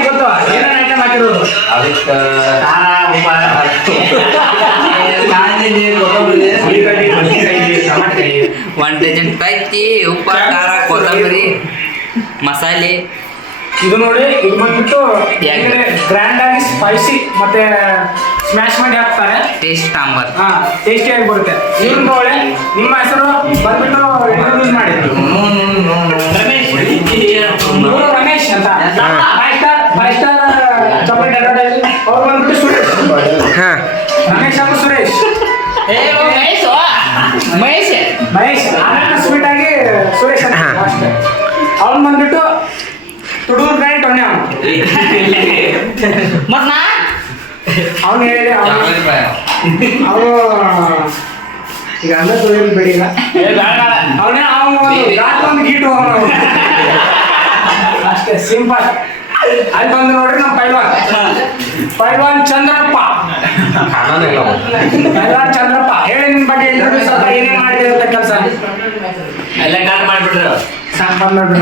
ಗೊತ್ತು ಅದಕ್ಕೆ one dozen ಪೈಕಿ ಉಪ್ಪ ಖಾರ ಕೊತ್ತಂಬರಿ ಮಸಾಲೆ ಇದು ನೋಡಿ ಇದು ಬಂದ್ಬಿಟ್ಟು. ಗ್ರ್ಯಾಂಡ್ ಆಗಿ ಸ್ಪೈಸಿ ಮತ್ತೆ ಸ್ಮ್ಯಾಶ್ ಮಾಡಿ ಹಾಕ್ತಾರೆ ಟೇಸ್ಟ್ ಸಾಂಬಾರ್ ಹಾ ಟೇಸ್ಟಿ ಆಗಿ ಬರುತ್ತೆ ಇವ್ರನ್ನ ತಗೊಳ್ಳಿ ನಿಮ್ಮ ಹೆಸರು ಬಂದ್ಬಿಟ್ಟು ಹಾ. ರಮೇಶ್ ಹಾಗೂ ಸುರೇಶ್ ಮಹೇಶ್ ಮಹೇಶ್. ಸ್ವೀಟ್ ಆಗಿ ಸುರೇಶ್ ಅಂತ ಹಾ. ಅಷ್ಟೇ. ಅವ್ನು ಬಂದ್ಬಿಟ್ಟು ತುಡುಗು ಗ್ರ್ಯಾಂಡ್ ಟೊಣ್ಣೆ ಅವನು. ಮತ್ ನಾ? ಅವ್ನು ಹೇಳಿದೆ ಅವನು ಅವನು ಈಗ ಅಂದ್ರೆ ತುಳಿಯೋದು ಬೇಡಿಲ್ಲ. ಅವನೇ ಅವನು ರಾತ್ರಿ ಒಂದು ಗೀಟು ಅವನು ಅಷ್ಟೇ ಸಿಂಪಲ್ ಅಲ್ಲಿ ಬಂದು ನೋಡ್ರಿ ನಮ್ಮ ಪೈಲ್ವಾನ್. ಪೈಲ್ವಾನ್ ಚಂದ್ರಪ್ಪ. ಪೈಲ್ವಾನ್ ಚಂದ್ರಪ್ಪ. ಹೇಳಿ ನಿಮ್ಮ ಬಗ್ಗೆ ಇಂಟ್ರೊಡ್ಯೂಸ್ ಅಂತ ಏನೇನ್ ಮಾಡಿದೆ ಅಂತ ಕೆಲಸ. ಎಲ್ಲ ಕಟ್ ಮಾಡಿಬಿಟ್ರು. ಸಾಕು ಬಂದ್ಬಿಡ್ರಿ